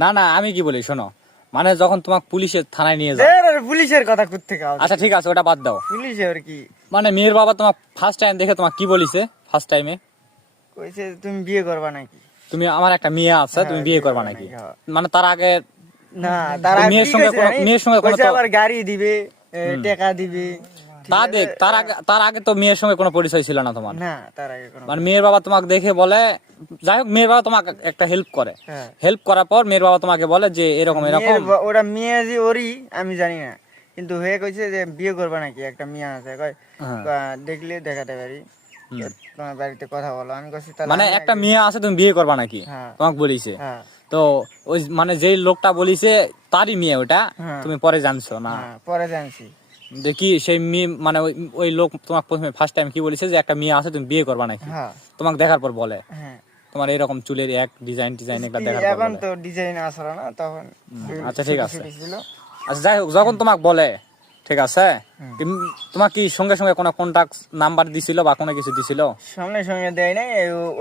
না না আমি কি বলি শোনো, মানে যখন তোমাকে পুলিশের থানায় নিয়ে যায়, পুলিশের কথা করতে গাও। আচ্ছা ঠিক আছে ওটা বাদ দাও, পুলিশের কি মানে মেয়ের বাবা তোমাকে ফার্স্ট টাইম দেখে তোমাকে কি বলিছে? ফার্স্ট টাইমে কইছে তুমি বিয়ে করবা নাকি? তুমি আমার একটা মেয়ে আছে, তুমি বিয়ে করবা নাকি? মানে তার আগে না তার আগে মেয়ের সঙ্গে মেয়ের সঙ্গে কোনো কইছে আবার গাড়ি দিবে, টাকা দিবে। তার আগে তো মেয়ের সঙ্গে কোনো পরিচয় ছিল না তোমার? না তার আগে কোনো। মানে মেয়ের বাবা তোমাকে দেখে বলে, যাই হোক মেয়ের বাবা তোমাকে একটা হেল্প করে, হেল্প করার পর মেয়ের বাবা তোমাকে বলে যে এরকম এরকম। ওটা মেয়ে যে ওরই আমি জানি না, কিন্তু হয়ে কইছে যে বিয়ে করবা নাকি, একটা মেয়ে আছে কয় দেখলে দেখাতে পারি, তোমার বাড়িতে কথা বলো। আমি কইছি তাহলে মানে একটা মেয়ে আছে তুমি বিয়ে করবা নাকি তোমাকে বলিছে? তো ওই মানে যেই লোকটা বলিছে তারই মেয়ে ওটা, তুমি পরে জানছো না? পরে জানছি। দেখি সেই মেয়ে মানে ওই লোক তোমাকে প্রথমে ফার্স্ট টাইম কি বলেছে যে একটা মেয়ে আছে তুমি বিয়ে করবা নাকি, তোমাকে দেখার পর বলে তোমার এরকম চুলের এক ডিজাইন এগুলা দেখার পর এখন তো ডিজাইন আসলো না তখন। আচ্ছা ঠিক আছে, আচ্ছা যাই হোক যখন তোমাকে বলে ঠিক আছে, তোমার কি সঙ্গে সঙ্গে কোনো কন্টাক্ট নাম্বার দিছিল বা কোনো কিছু দিছিল? সঙ্গে সঙ্গে দেয় নাই,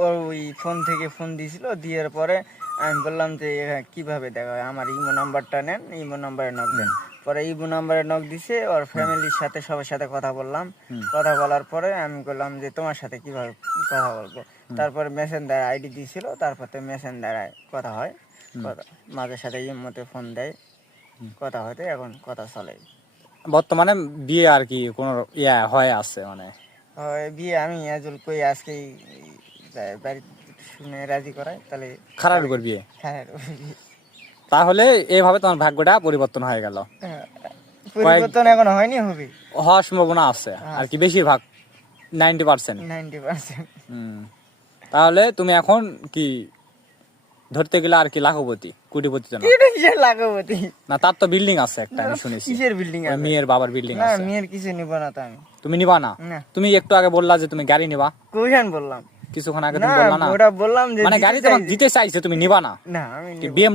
ওই ফোন থেকে ফোন দিছিল, দেওয়ার পরে আমি বললাম যে কিভাবে দেখা হয়, আমার ইমো নাম্বারটা নেন, ইমো নাম্বারে নক দেন। পরে ইমো নাম্বারে নক দিছে, ওর ফ্যামিলির সাথে সবার সাথে কথা বললাম, কথা বলার পরে আমি বললাম যে তোমার সাথে কিভাবে কথা বলবো। তারপরে মেসেঞ্জার আইডি দিছিল, তারপর তো মেসেঞ্জারে কথা হয়, মাঝে সাথে ইমোতে ফোন দেয়, কথা হয়তো এখন কথা চলে। বর্তমানে বিয়ে আর কি কোন ইয়া হয় আছে মানে বিয়ে আমি আজল কই আজকেই বাড়ি শুনে রাজি করাই, তাহলে খারাপ উপর বিয়ে। তাহলে এইভাবে তোমার ভাগ্যটা পরিবর্তন হয়ে গেল। পরিবর্তন এখন হয়নি, হবে, হওয়ার সম্ভাবনা আছে আর কি, বেশিরভাগ 90%। তাহলে তুমি এখন কি ধরতে গেলে আর কি লাখপতি কোটিপতি তো না? লাখপতি না, তার তো বিল্ডিং আছে একটা, আমি শুনেছি। কিসের বিল্ডিং আছে? মেয়ের বাবার বিল্ডিং না, আছে। মেয়ের কিছু নিব না তো আমি। তুমি নিবা না? তুমি একটু আগে বললা যে তুমি গাড়ি নিবা। কইখান বললাম? কিছুক্ষণ আগে তুমি বললা না? ওটা বললাম যে মানে গাড়ি তোমাকে দিতে চাইছে, তুমি নিবা না? না আমি বিএম